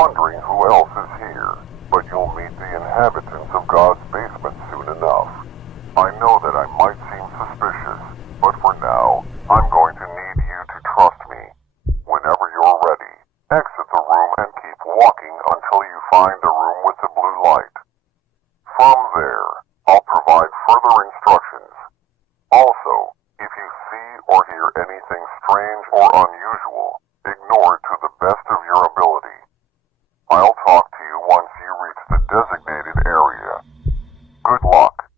wondering who else is here, but you'll meet the inhabitants of God's basement soon enough. I know that I might seem suspicious, but for now, I'm going to need you to trust me. Whenever you're ready, exit the room and keep walking until you find the room with the blue light. From there, I'll provide further instructions. Also, if you see or hear anything strange or unusual, ignore it to the best of your ability. I'll talk to you once you reach the designated area. Good luck.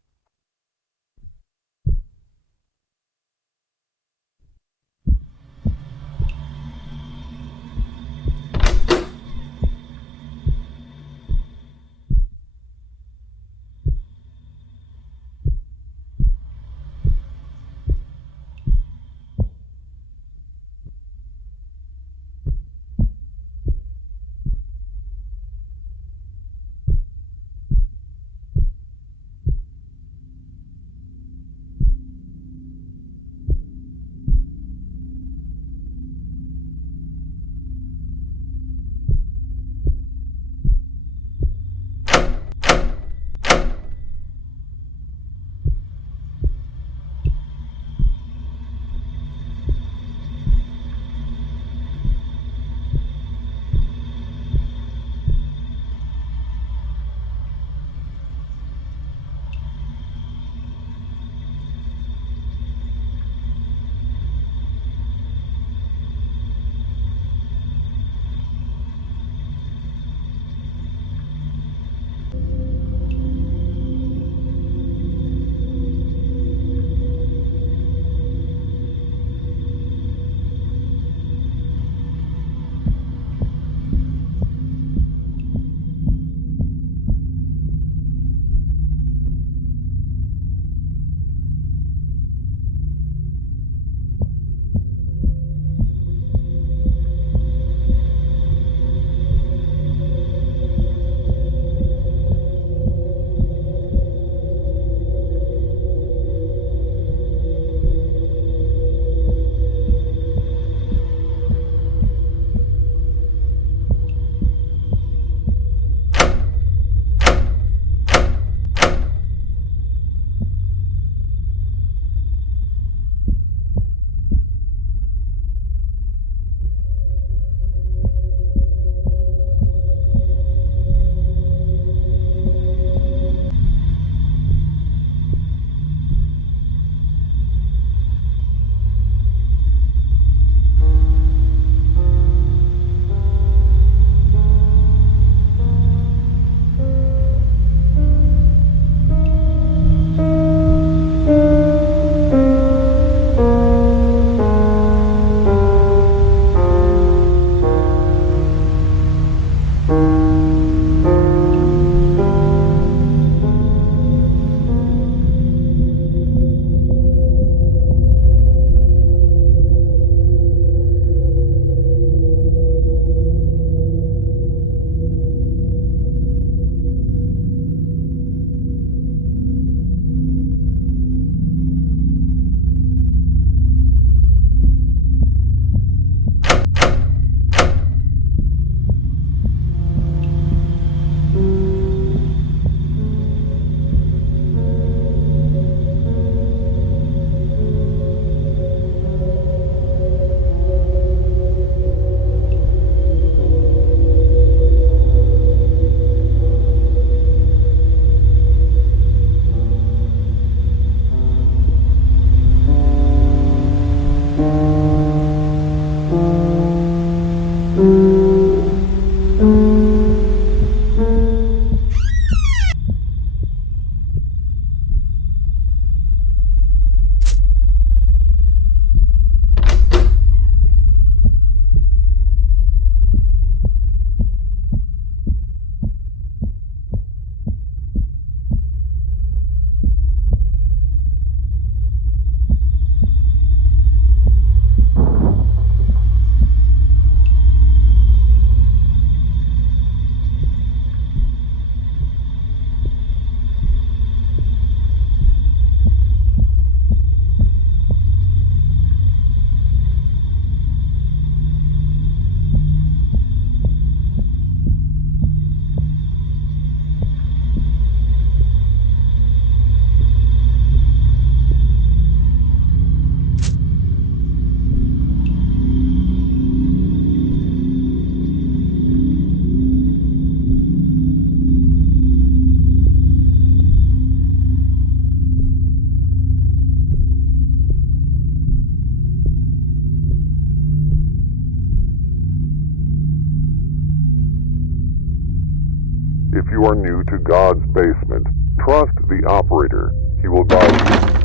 If you are new to God's basement, trust the operator. He will guide you.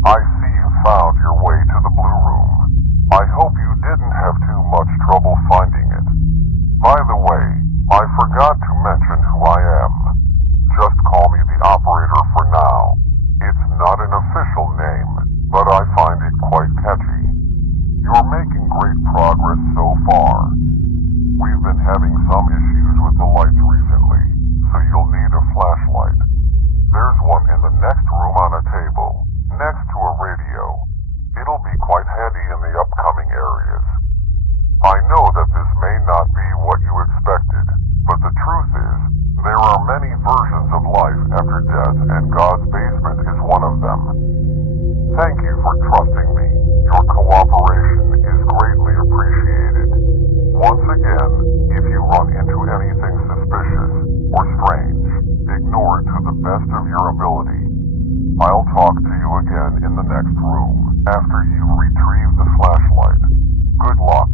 I see you found your way to the Blue Room. I hope you didn't have too much trouble finding it. By the way, I forgot to mention who I am. Just call me the operator for now. It's not an official name, but I find it quite catchy. You're making great progress so far. We've been having some issues with the lights recently, so you'll need a flashlight. There's one in the next room on a table, next to a radio. It'll be quite handy in the upcoming areas. I know that this may not be what you expected, but the truth is, there are many versions of life after death, and God's basement is one of them. Thank you for trusting me. Your cooperation is greatly appreciated. Once again, if you run into anything suspicious or strange, ignore it to the best of your ability. I'll talk to you again in the next room after you retrieve the flashlight. Good luck.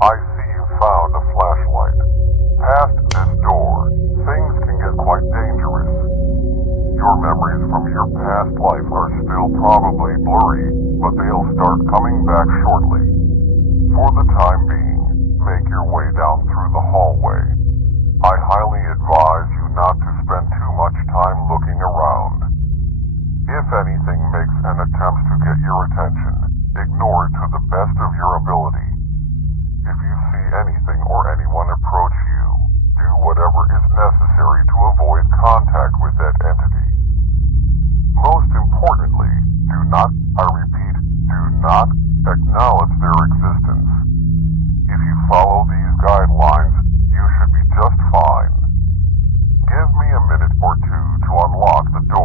I see you found a flashlight. Past this door, things can get quite dangerous. Your memories from your past life are still probably blurry, but they'll start coming back shortly. For the time being, make your way down through the hallway. I highly advise you not to spend too much time looking around. If anything makes an attempt to get your attention, ignore it to the best of your ability. If you see anything or anyone approach you, do whatever is necessary to avoid contact with that entity. Most importantly, do not, I repeat, do not acknowledge their existence. If you follow these guidelines, you should be just fine. Give me a minute or two to unlock the door.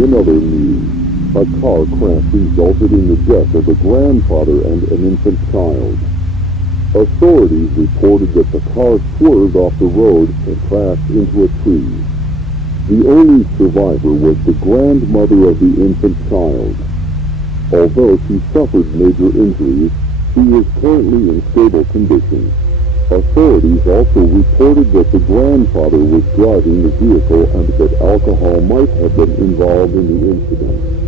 In other news, a car crash resulted in the death of a grandfather and an infant child. Authorities reported that the car swerved off the road and crashed into a tree. The only survivor was the grandmother of the infant child. Although she suffered major injuries, she is currently in stable condition. Authorities also reported that the grandfather was driving the vehicle and that alcohol might have been involved in the incident.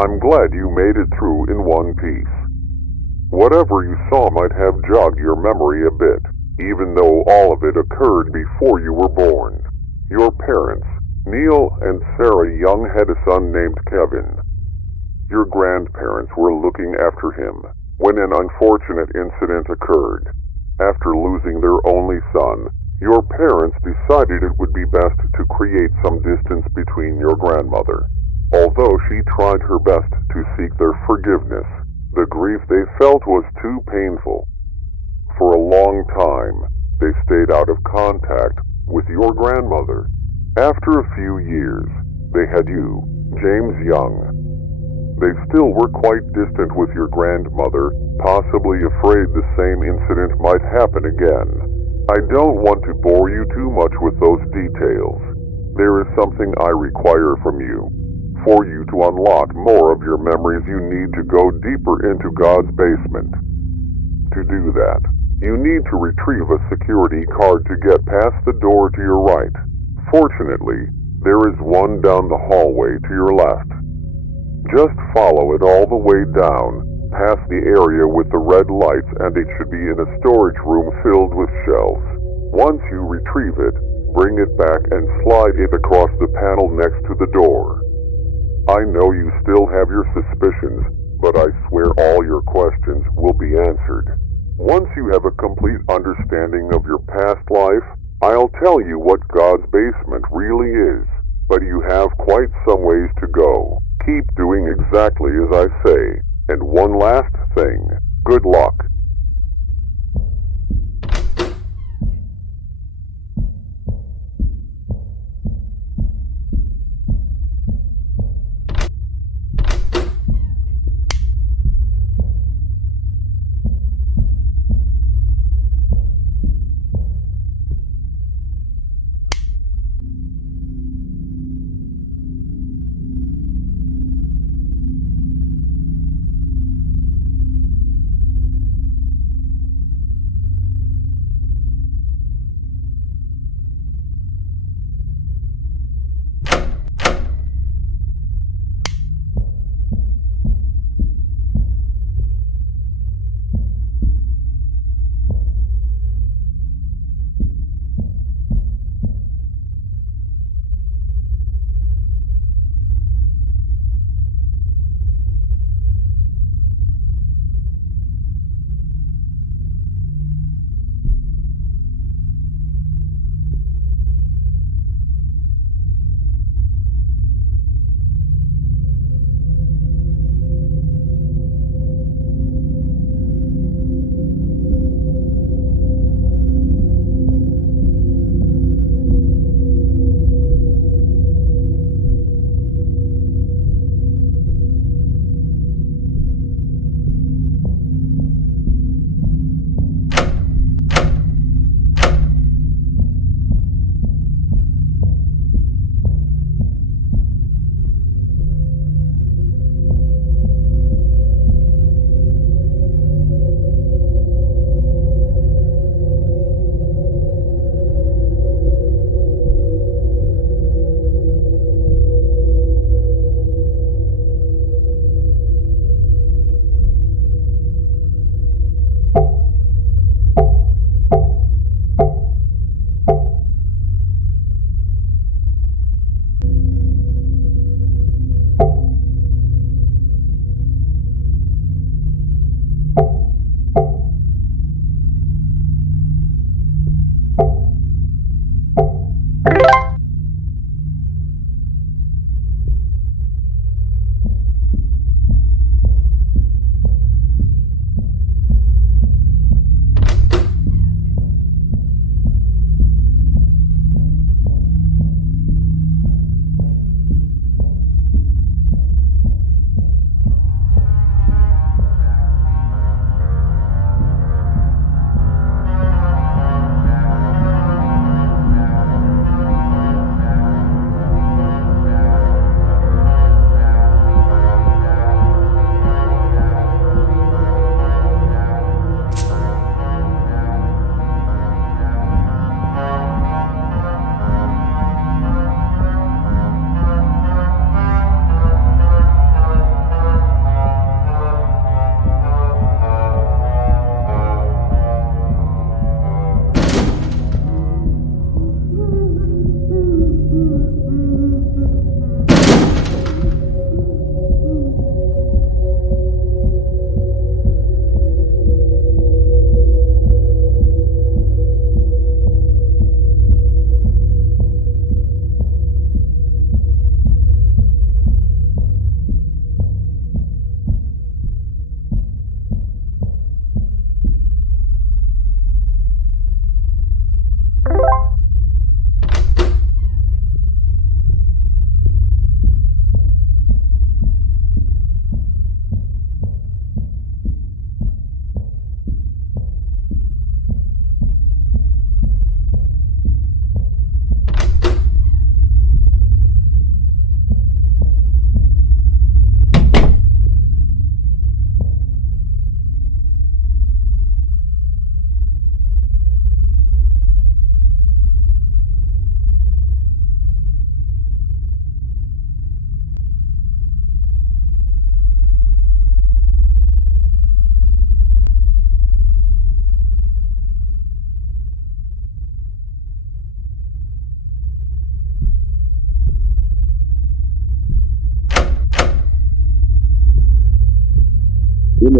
I'm glad you made it through in one piece. Whatever you saw might have jogged your memory a bit, even though all of it occurred before you were born. Your parents, Neil and Sarah Young, had a son named Kevin. Your grandparents were looking after him when an unfortunate incident occurred. After losing their only son, your parents decided it would be best to create some distance between your grandmother. Although she tried her best to seek their forgiveness, the grief they felt was too painful. For a long time, they stayed out of contact with your grandmother. After a few years, they had you, James Young. They still were quite distant with your grandmother, possibly afraid the same incident might happen again. I don't want to bore you too much with those details. There is something I require from you. For you to unlock more of your memories, you need to go deeper into God's basement. To do that, you need to retrieve a security card to get past the door to your right. Fortunately, there is one down the hallway to your left. Just follow it all the way down, past the area with the red lights, and it should be in a storage room filled with shelves. Once you retrieve it, bring it back and slide it across the panel next to the door. I know you still have your suspicions, but I swear all your questions will be answered. Once you have a complete understanding of your past life, I'll tell you what God's basement really is, but you have quite some ways to go. Keep doing exactly as I say. And one last thing, good luck.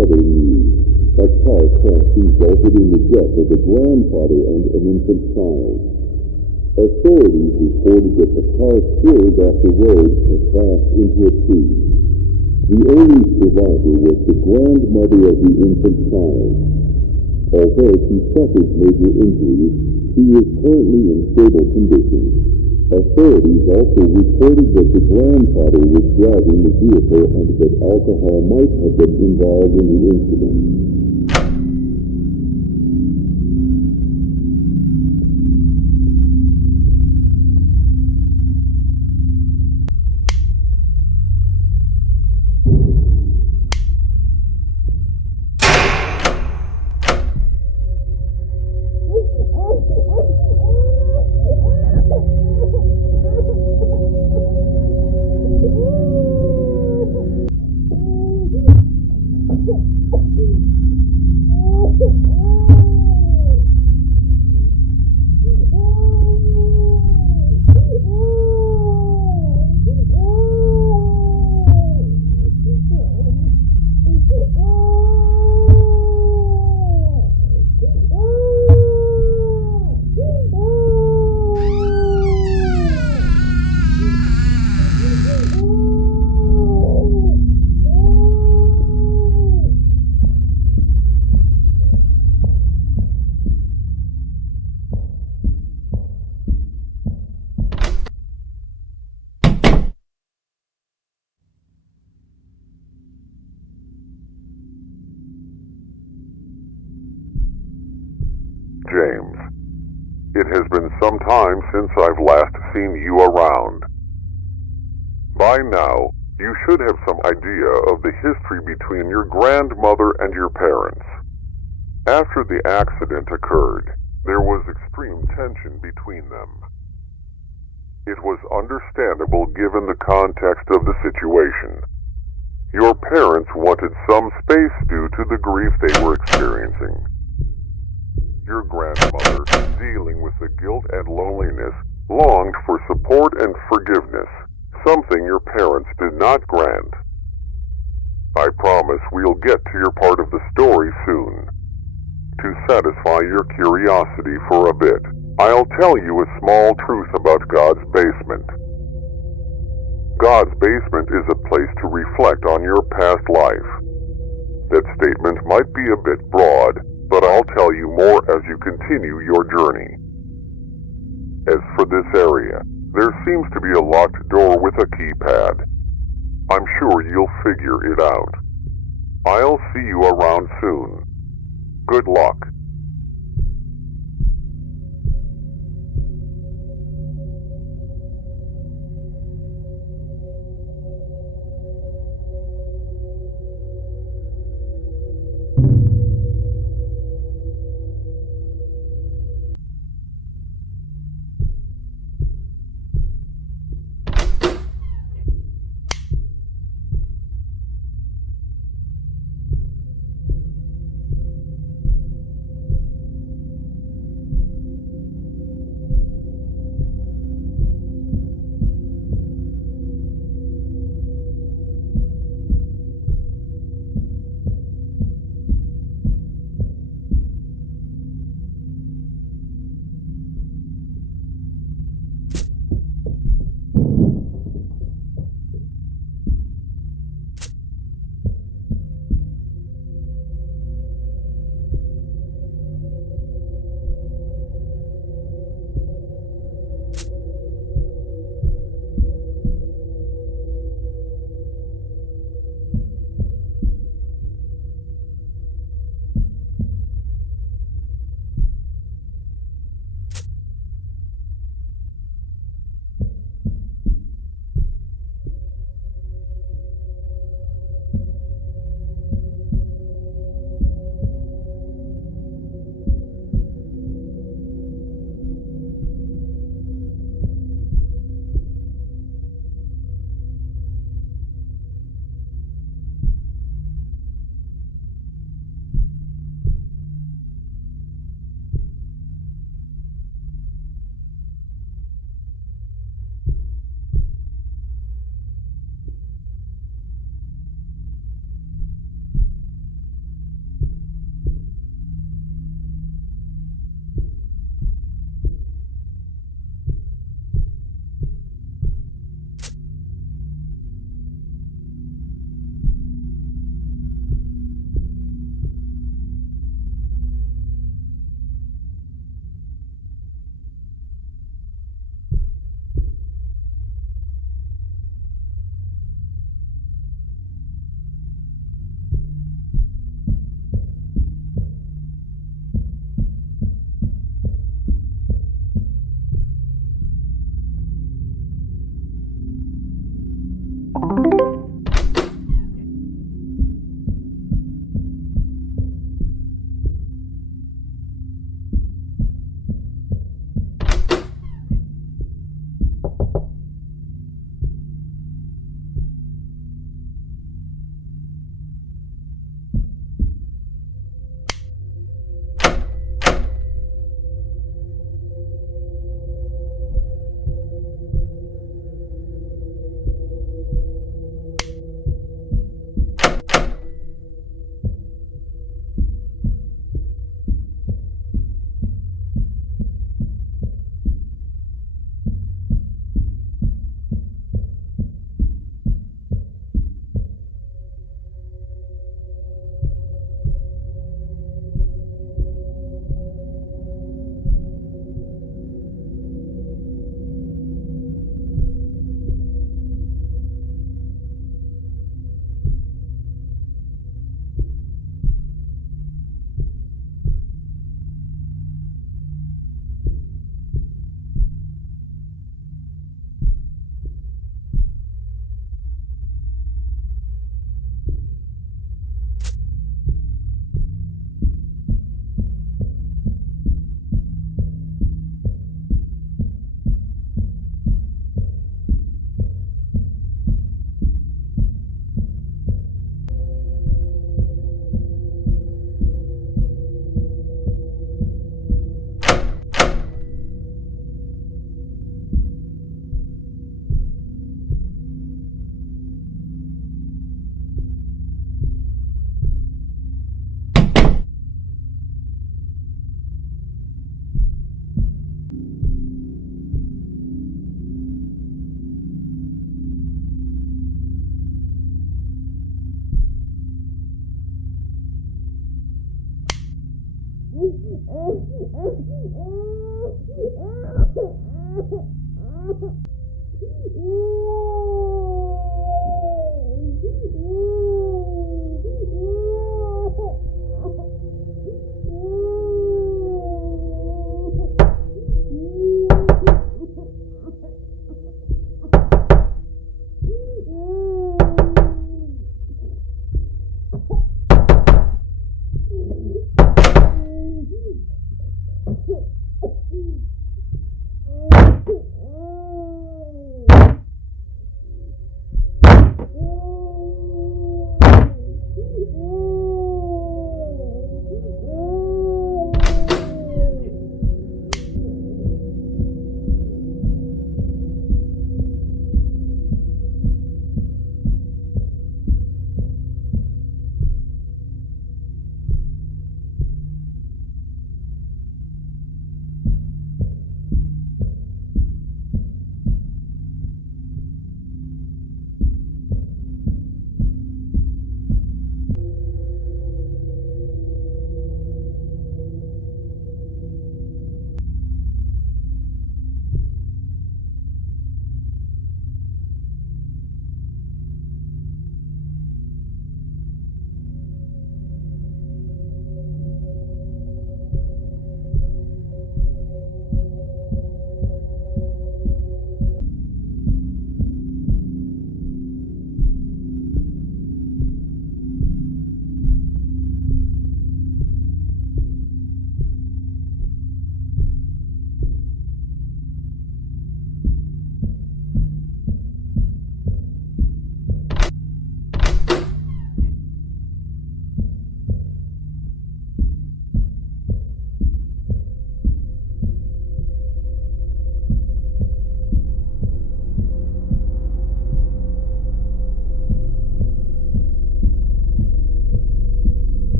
mother knew. A car crash resulted in the death of a grandfather and an infant child. Authorities reported that the car swerved off the road and crashed into a tree. The only survivor was the grandmother of the infant child. Although she suffered major injuries, she is currently in stable condition. Authorities also reported that the grandfather was driving the vehicle and that alcohol might have been involved in the incident. James, it has been some time since I've last seen you around. By now, you should have some idea of the history between your grandmother and your parents. After the accident occurred, there was extreme tension between them. It was understandable given the context of the situation. Your parents wanted some space due to the grief they were experiencing. Your grandmother, dealing with the guilt and loneliness, longed for support and forgiveness, something your parents did not grant. I promise we'll get to your part of the story soon. To satisfy your curiosity for a bit, I'll tell you a small truth about God's basement. God's basement is a place to reflect on your past life. That statement might be a bit broad, but I'll tell you more as you continue your journey. As for this area, there seems to be a locked door with a keypad. I'm sure you'll figure it out. I'll see you around soon. Good luck.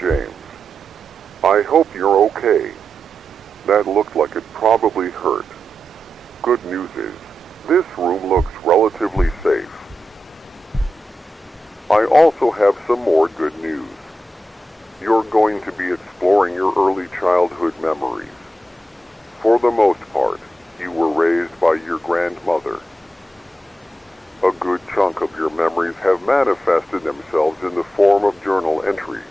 James, I hope you're okay. That looked like it probably hurt. Good news is, this room looks relatively safe. I also have some more good news. You're going to be exploring your early childhood memories. For the most part, you were raised by your grandmother. A good chunk of your memories have manifested themselves in the form of journal entries.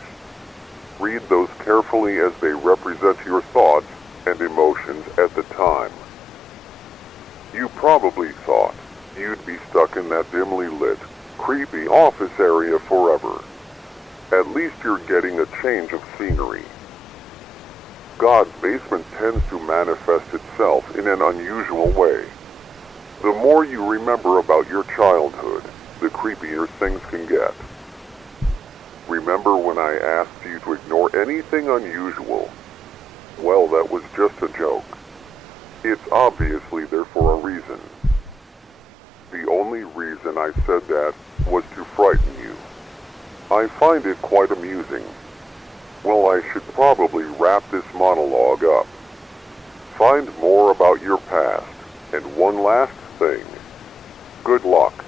Read those carefully as they represent your thoughts and emotions at the time. You probably thought you'd be stuck in that dimly lit, creepy office area forever. At least you're getting a change of scenery. God's basement tends to manifest itself in an unusual way. The more you remember about your childhood, the creepier things can get. Remember when I asked you to ignore anything unusual? Well, that was just a joke. It's obviously there for a reason. The only reason I said that was to frighten you. I find it quite amusing. Well, I should probably wrap this monologue up. Find more about your past, and one last thing. Good luck.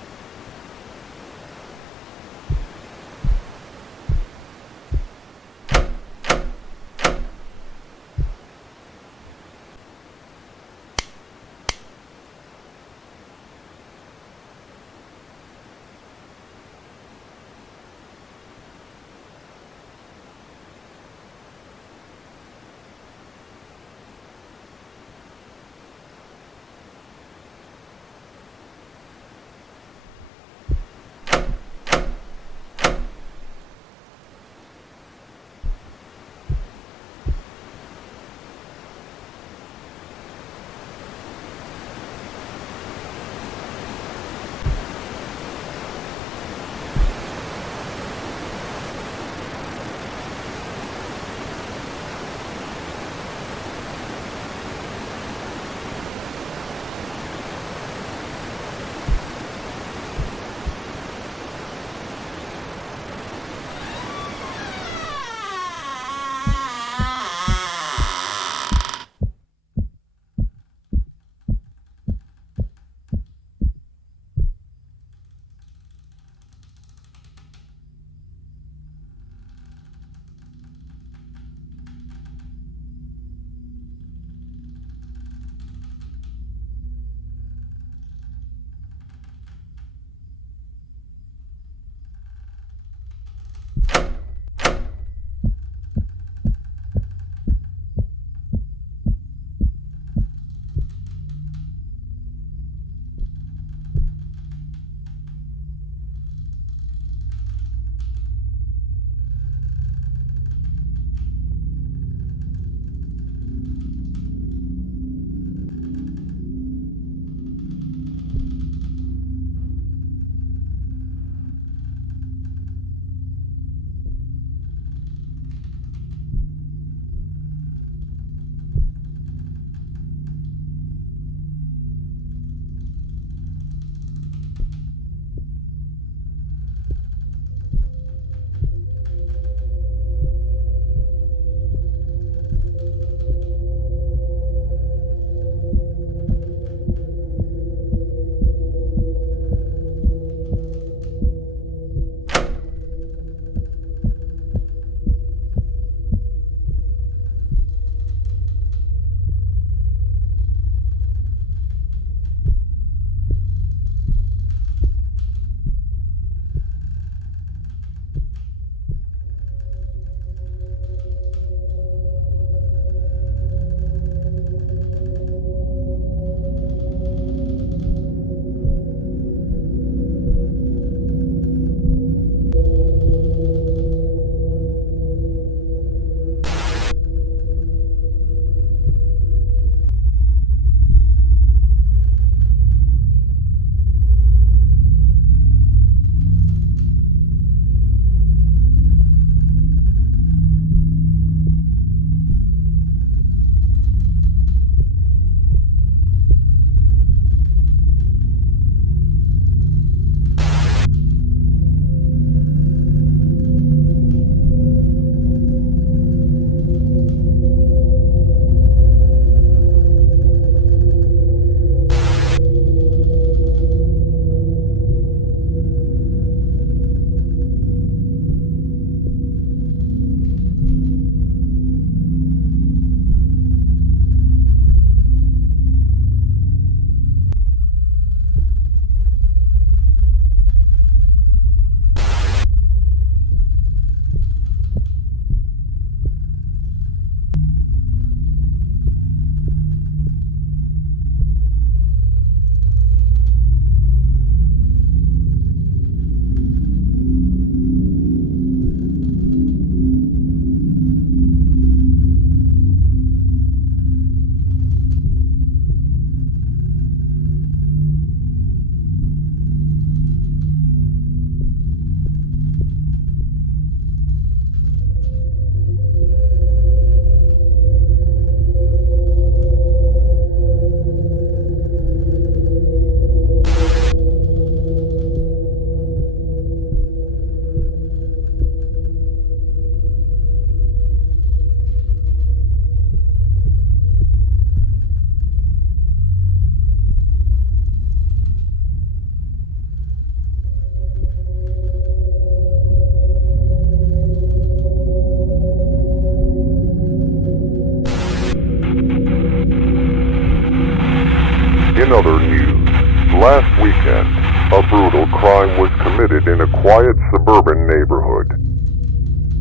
In other news, last weekend, a brutal crime was committed in a quiet suburban neighborhood.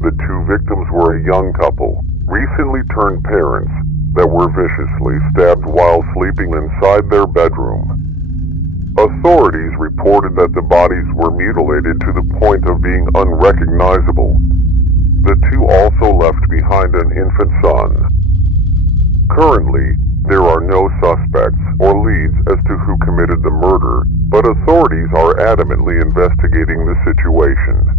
The two victims were a young couple, recently turned parents, that were viciously stabbed while sleeping inside their bedroom. Authorities reported that the bodies were mutilated to the point of being unrecognizable. The two also left behind an infant son. Currently, there are no suspects or leads as to who committed the murder, but authorities are adamantly investigating the situation.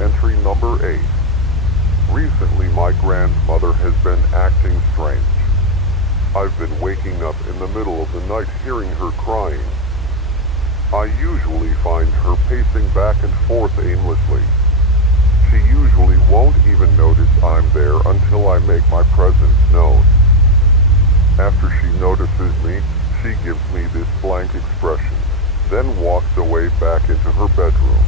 Entry number 8. Recently, my grandmother has been acting strange. I've been waking up in the middle of the night hearing her crying. I usually find her pacing back and forth aimlessly. She usually won't even notice I'm there until I make my presence known. After she notices me, she gives me this blank expression, then walks away back into her bedroom.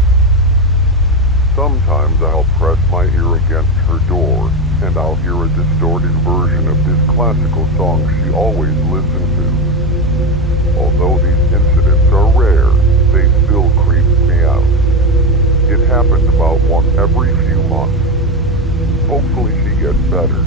Sometimes I'll press my ear against her door, and I'll hear a distorted version of this classical song she always listened to. Although these incidents are rare, they still creep me out. It happens about once every few months. Hopefully she gets better.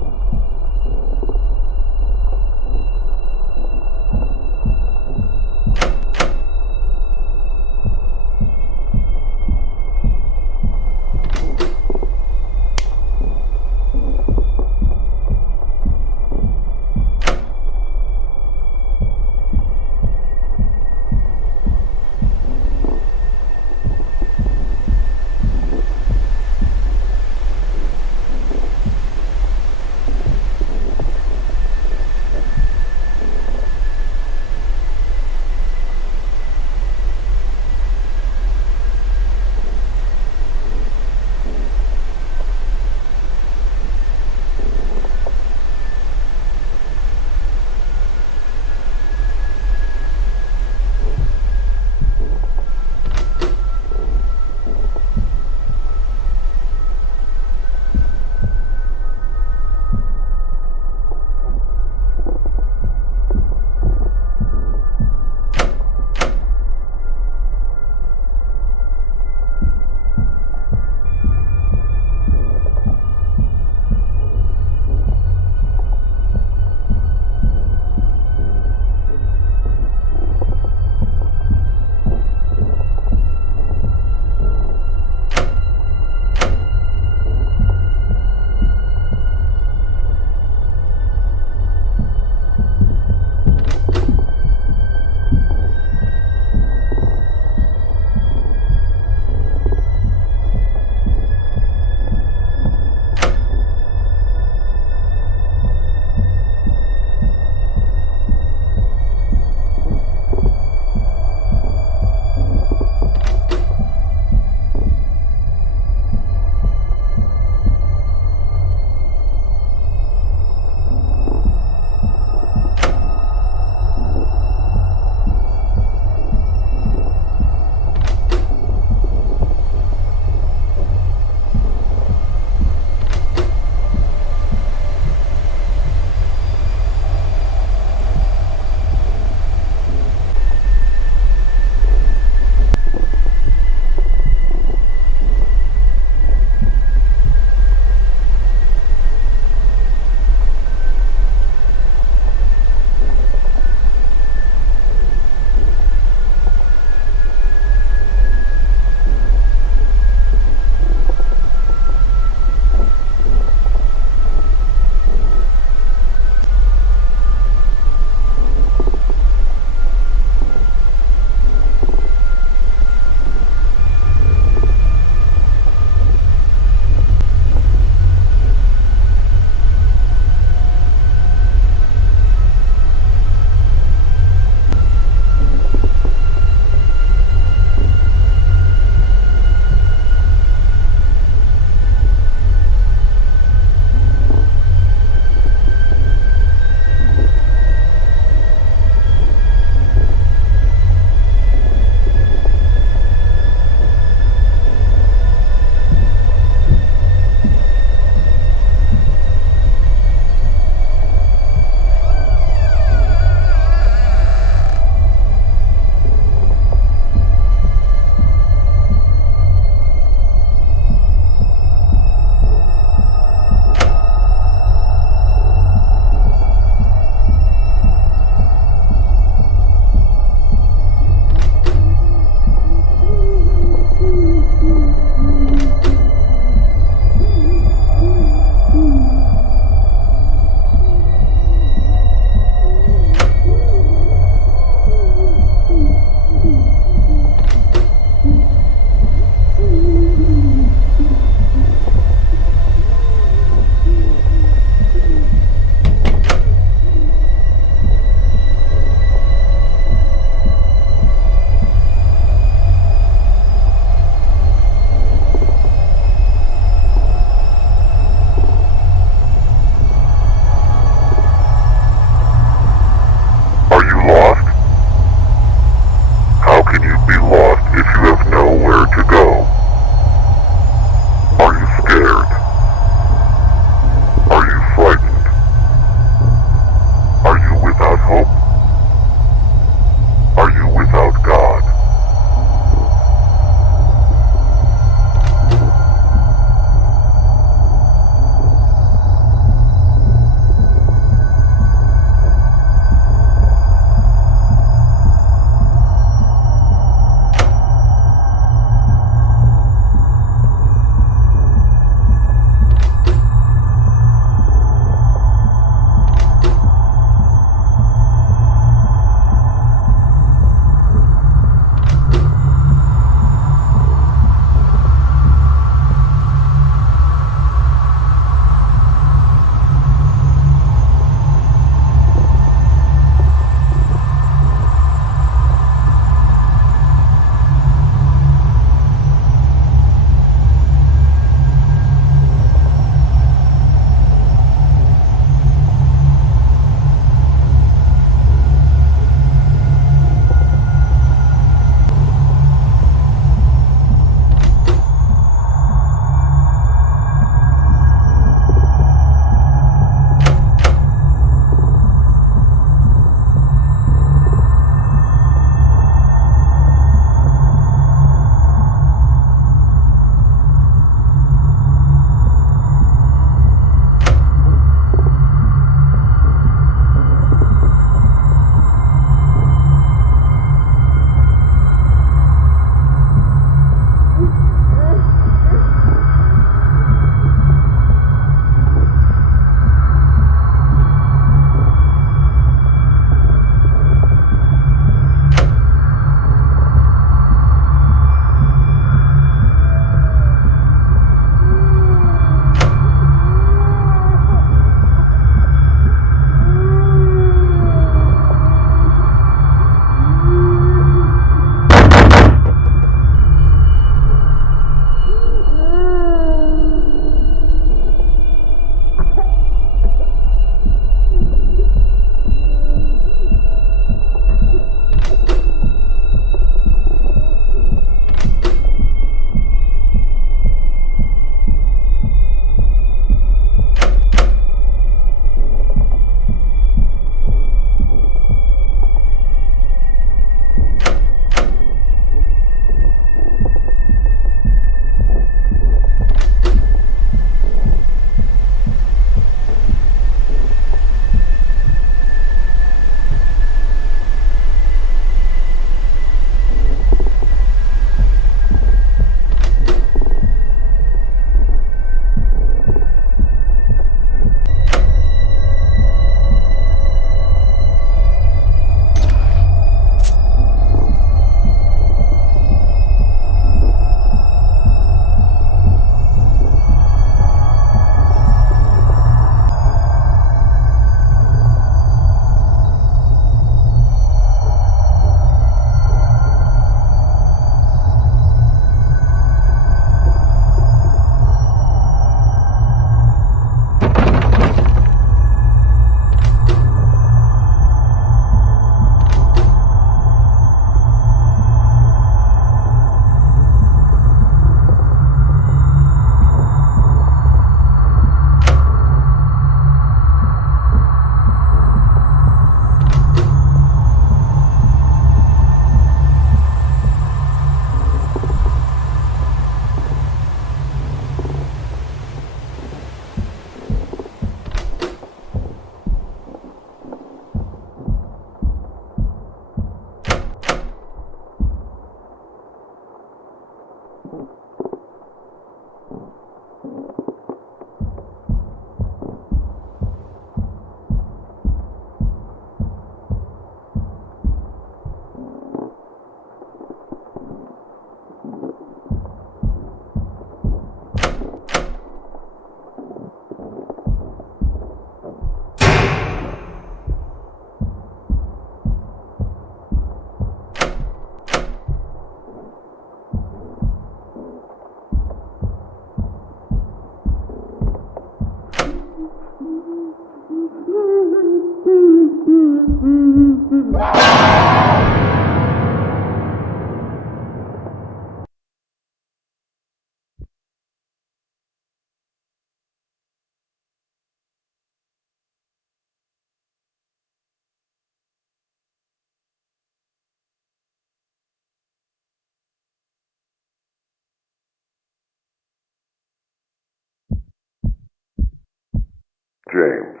James,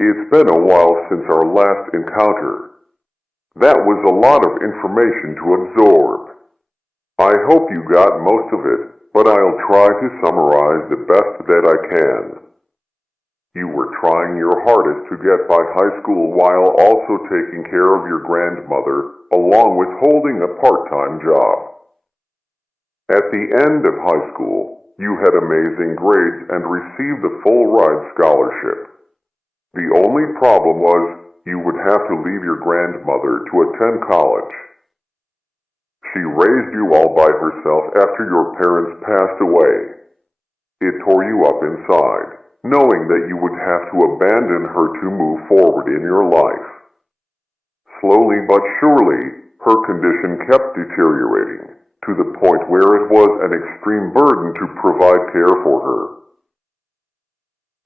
it's been a while since our last encounter. That was a lot of information to absorb. I hope you got most of it, but I'll try to summarize the best that I can. You were trying your hardest to get by high school while also taking care of your grandmother, along with holding a part-time job. At the end of high school, you had amazing grades and received a full-ride scholarship. The only problem was you would have to leave your grandmother to attend college. She raised you all by herself after your parents passed away. It tore you up inside, knowing that you would have to abandon her to move forward in your life. Slowly but surely, her condition kept deteriorating, to the point where it was an extreme burden to provide care for her.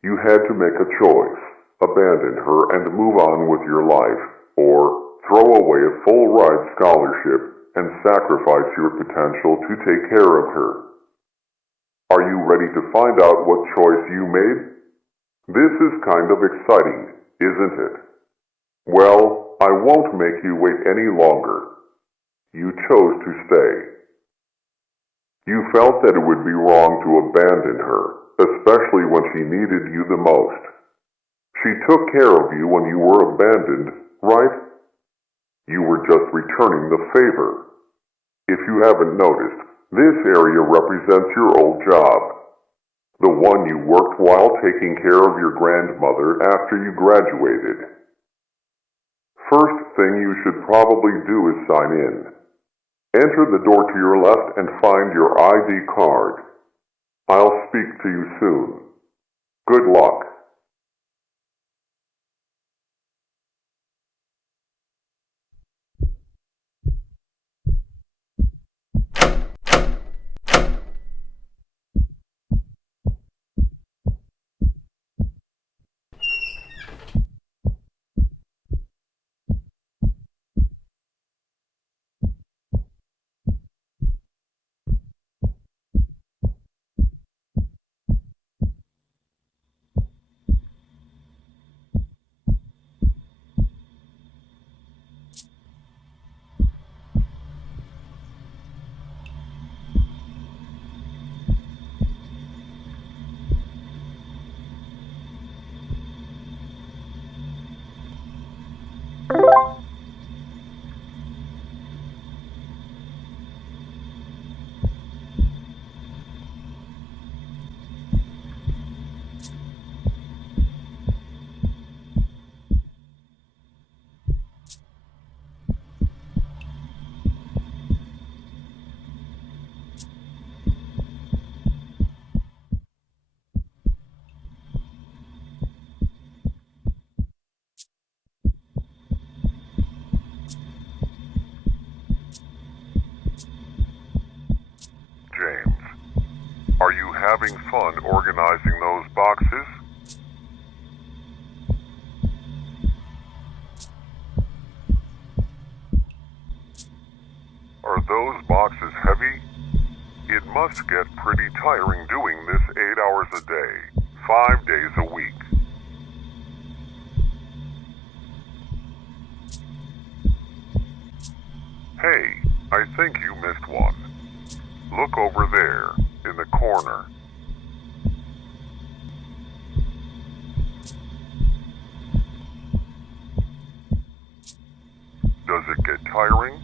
You had to make a choice, abandon her and move on with your life, or throw away a full-ride scholarship and sacrifice your potential to take care of her. Are you ready to find out what choice you made? This is kind of exciting, isn't it? Well, I won't make you wait any longer. You chose to stay. You felt that it would be wrong to abandon her, especially when she needed you the most. She took care of you when you were abandoned, right? You were just returning the favor. If you haven't noticed, this area represents your old job. The one you worked while taking care of your grandmother after you graduated. First thing you should probably do is sign in. Enter the door to your left and find your ID card. I'll speak to you soon. Good luck. James, are you having fun organizing those boxes? Are those boxes heavy? It must get pretty tiring doing this 8 hours a day, 5 days a week. Hey, I think you missed one. Look over there, in the corner. Does it get tiring?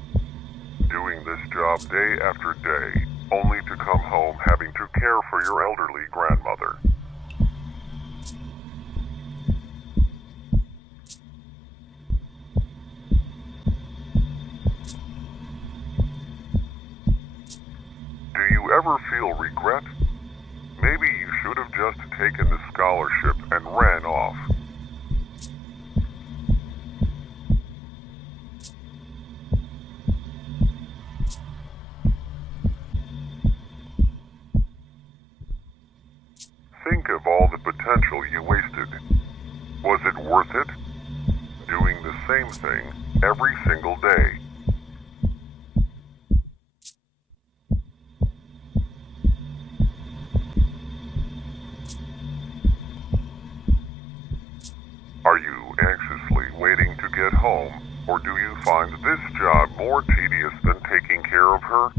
Doing this job day after day, only to come home having to care for your elderly grandmother. Do you ever feel regret? Maybe you should have just taken the scholarship and ran off. Think of all the potential you wasted. Was it worth it? Doing the same thing every single day. Are you anxiously waiting to get home, or do you find this job more tedious than taking care of her?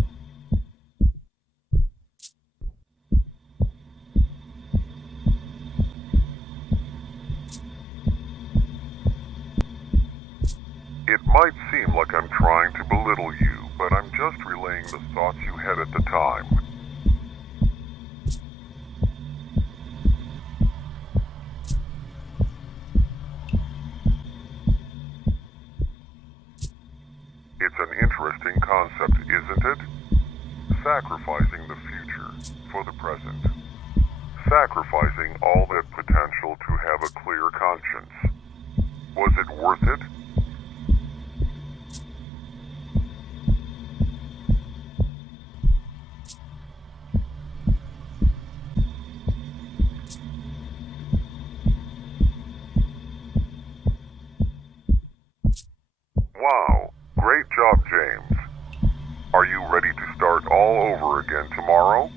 It might seem like I'm trying to belittle you, but I'm just relaying the thoughts you had at the time. It's an interesting concept, isn't it? Sacrificing the future for the present. Sacrificing all that potential to have a clear conscience. Was it worth it? Wow, great job, James. Are you ready to start all over again tomorrow?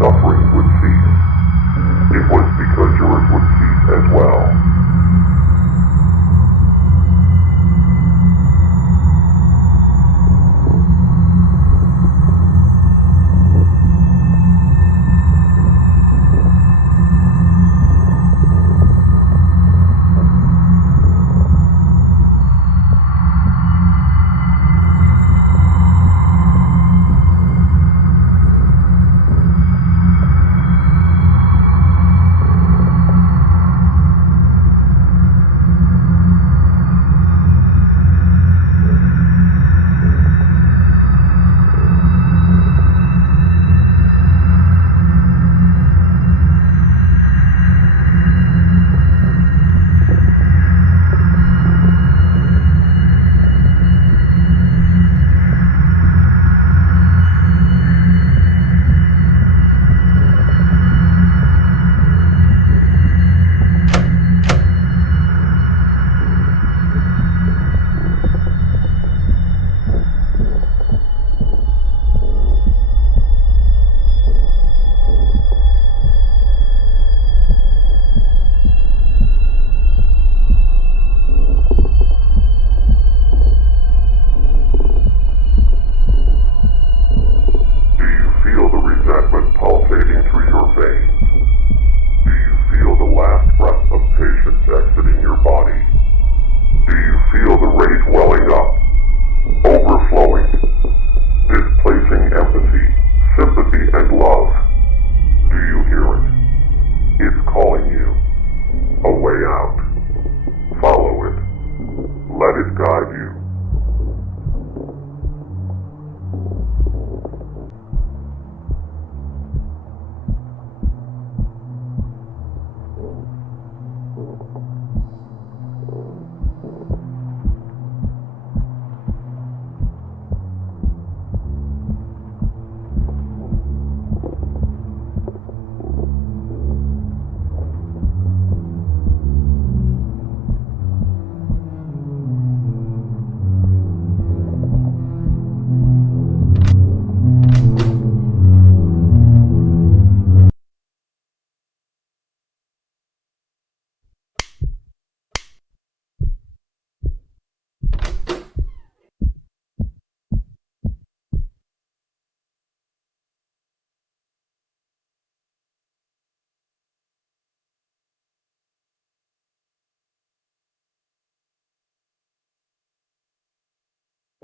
suffering would cease. It was because yours would cease as well.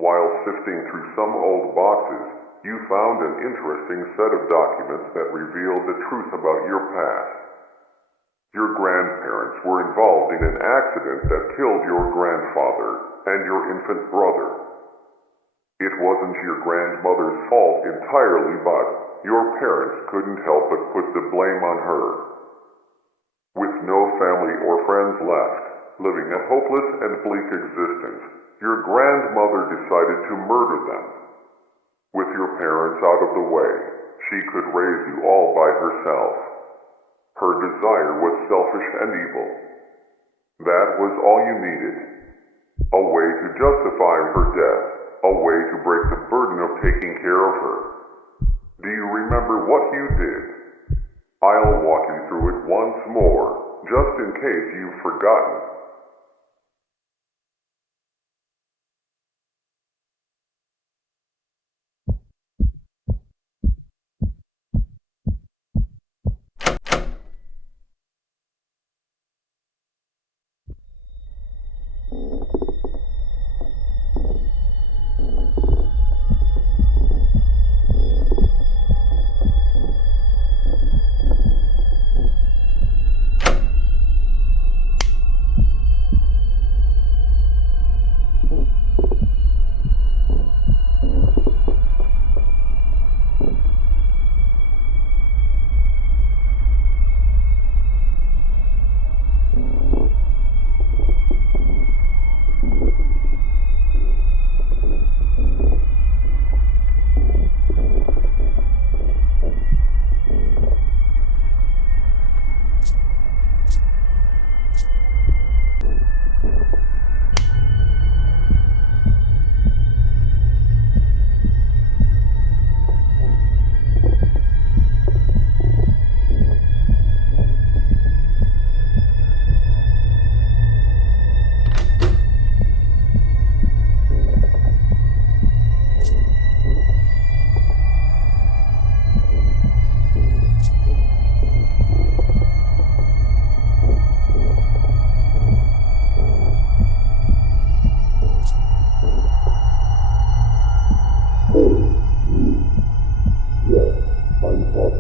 While sifting through some old boxes, you found an interesting set of documents that revealed the truth about your past. Your grandparents were involved in an accident that killed your grandfather and your infant brother. It wasn't your grandmother's fault entirely, but your parents couldn't help but put the blame on her. With no family or friends left, living a hopeless and bleak existence, your grandmother decided to murder them. With your parents out of the way, she could raise you all by herself. Her desire was selfish and evil. That was all you needed. A way to justify her death, a way to break the burden of taking care of her. Do you remember what you did? I'll walk you through it once more, just in case you've forgotten.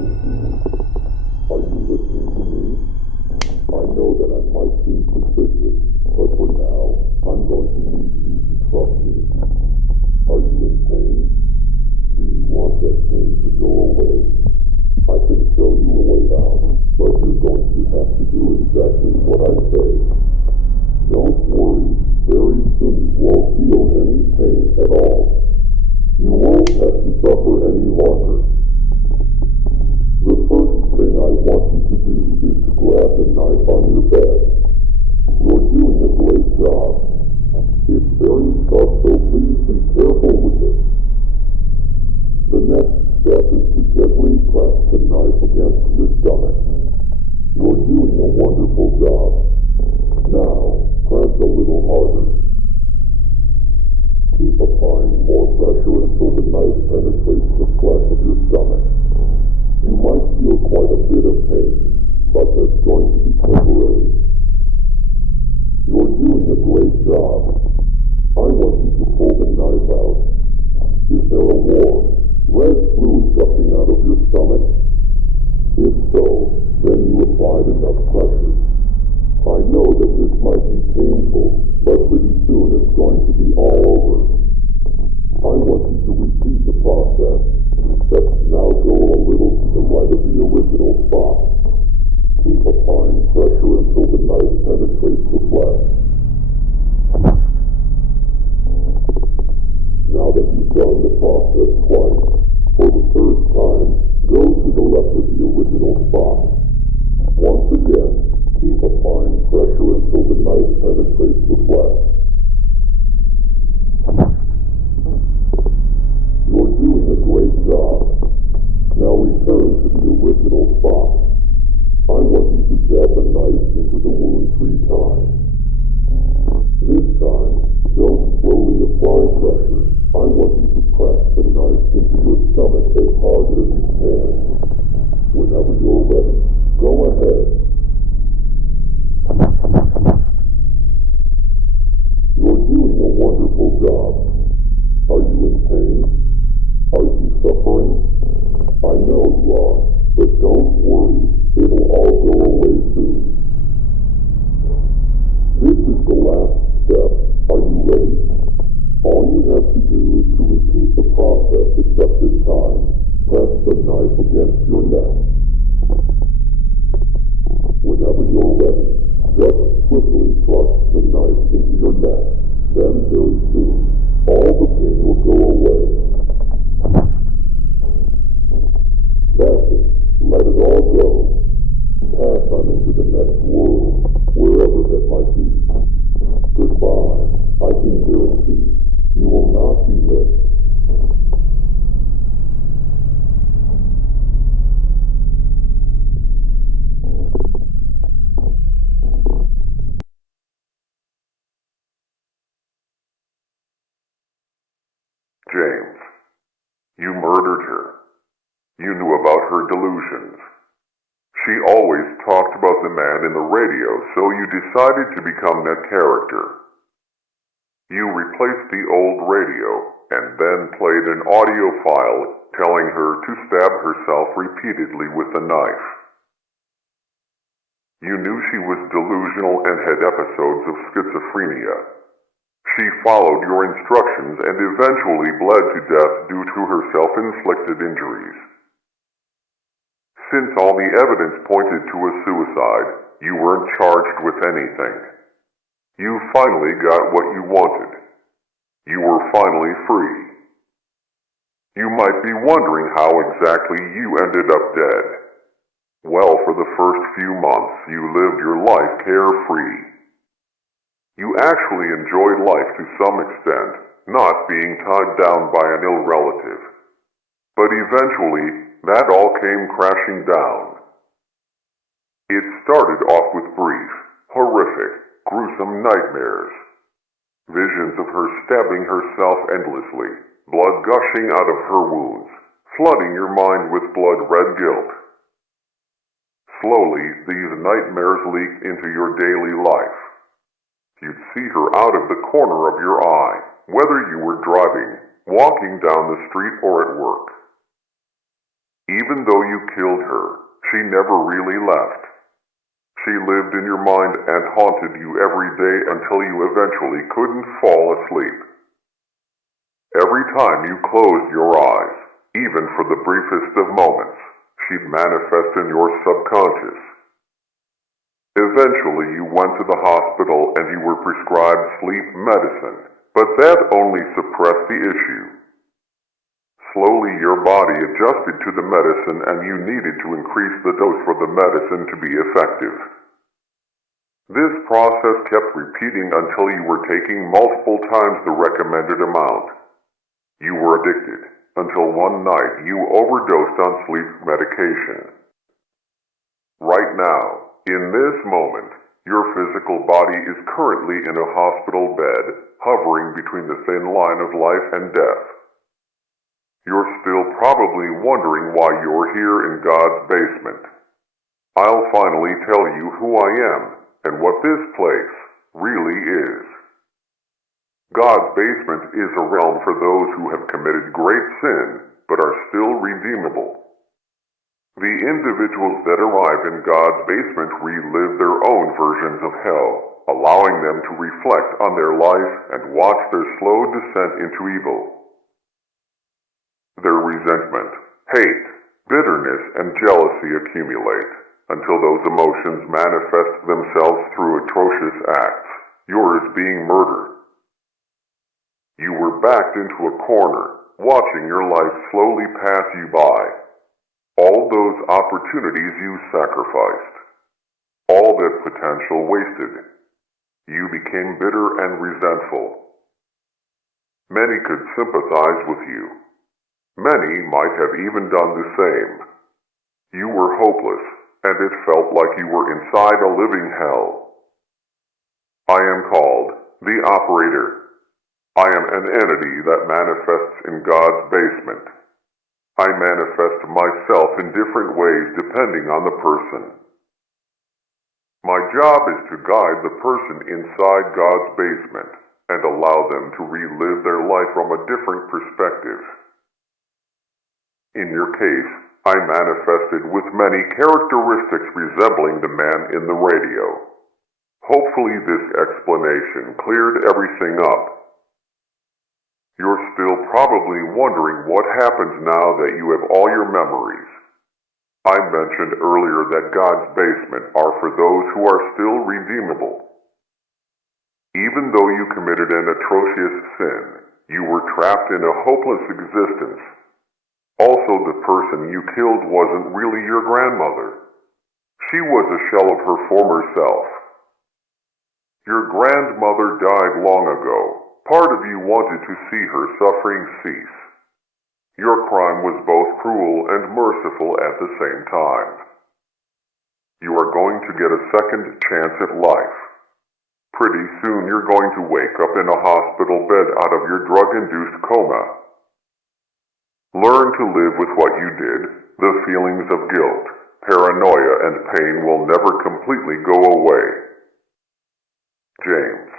Are you listening to me? I know that I might seem suspicious, but for now, I'm going to need you to trust me. Are you in pain? Do you want that pain to go away? I can show you a way out, but you're going to have to do exactly what I say. Don't worry, very soon you won't feel any pain at all. You won't have to suffer any longer. The first thing I want you to do is to grab the knife on your bed. You're doing a great job. It's very sharp, so please be careful with it. The next step is to gently press the knife against your stomach. You're doing a wonderful job. Now, press a little harder. Keep applying more pressure until the knife penetrates the flesh of your stomach. You might feel quite a bit of pain, but that's going to be temporary. You're doing a great job. I want you to pull the knife out. Is there a warm, red fluid gushing out of your stomach? If so, then you applied enough pressure. I know that this might be painful, but pretty soon it's going to be all over. I want you to repeat the process, except now go a little to the right of the original spot. Keep applying pressure until the knife penetrates the flesh. Now that you've done the process twice, for the third time, go to the left of the original spot. Once again, keep applying pressure until the knife penetrates the flesh. You're doing a great job. Now return to the original spot. I want you to jab the knife into the wound 3 times. This time, don't slowly apply pressure. I want you to press the knife into your stomach as hard as you can. Whenever you're ready, go ahead. You're doing a wonderful job. Are you in pain? Are you suffering? I know you are, but don't worry, it'll all go away soon. This is the last step. Are you ready? All you have to do is to repeat the process, except this time, press the knife against your neck. Whenever you're ready, just swiftly thrust the knife into your neck. Then very soon, all the pain will go away. That's it. Let it all go. Pass on into the next world, wherever that might be. Goodbye. I can guarantee you will not be missed. James, you murdered her. You knew about her delusions. She always talked about the man in the radio, so you decided to become that character. You replaced the old radio and then played an audio file telling her to stab herself repeatedly with a knife. You knew she was delusional and had episodes of schizophrenia. She followed your instructions and eventually bled to death due to her self-inflicted injuries. Since all the evidence pointed to a suicide, you weren't charged with anything. You finally got what you wanted. You were finally free. You might be wondering how exactly you ended up dead. Well, for the first few months, you lived your life carefree. You actually enjoyed life to some extent, not being tied down by an ill relative. But eventually, that all came crashing down. It started off with brief, horrific, gruesome nightmares. Visions of her stabbing herself endlessly, blood gushing out of her wounds, flooding your mind with blood-red guilt. Slowly, these nightmares leaked into your daily life. You'd see her out of the corner of your eye, whether you were driving, walking down the street, or at work. Even though you killed her, she never really left. She lived in your mind and haunted you every day until you eventually couldn't fall asleep. Every time you closed your eyes, even for the briefest of moments, she'd manifest in your subconscious. Eventually you went to the hospital and you were prescribed sleep medicine, but that only suppressed the issue. Slowly your body adjusted to the medicine and you needed to increase the dose for the medicine to be effective. This process kept repeating until you were taking multiple times the recommended amount. You were addicted until one night you overdosed on sleep medication. Right now, in this moment, your physical body is currently in a hospital bed, hovering between the thin line of life and death. You're still probably wondering why you're here in God's basement. I'll finally tell you who I am and what this place really is. God's basement is a realm for those who have committed great sin but are still redeemable. The individuals that arrive in God's basement relive their own versions of hell, allowing them to reflect on their life and watch their slow descent into evil. Their resentment, hate, bitterness, and jealousy accumulate until those emotions manifest themselves through atrocious acts, yours being murder. You were backed into a corner, watching your life slowly pass you by. All those opportunities you sacrificed. All that potential wasted. You became bitter and resentful. Many could sympathize with you. Many might have even done the same. You were hopeless, and it felt like you were inside a living hell. I am called the Operator. I am an entity that manifests in God's basement. I manifest myself in different ways depending on the person. My job is to guide the person inside God's basement and allow them to relive their life from a different perspective. In your case, I manifested with many characteristics resembling the man in the radio. Hopefully this explanation cleared everything up. You're still probably wondering what happens now that you have all your memories. I mentioned earlier that God's basement are for those who are still redeemable. Even though you committed an atrocious sin, you were trapped in a hopeless existence. Also, the person you killed wasn't really your grandmother. She was a shell of her former self. Your grandmother died long ago. Part of you wanted to see her suffering cease. Your crime was both cruel and merciful at the same time. You are going to get a second chance at life. Pretty soon you're going to wake up in a hospital bed out of your drug-induced coma. Learn to live with what you did. The feelings of guilt, paranoia, and pain will never completely go away. James.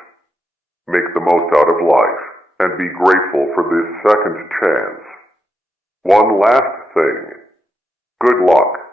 Make the most out of life, and be grateful for this second chance. One last thing. Good luck.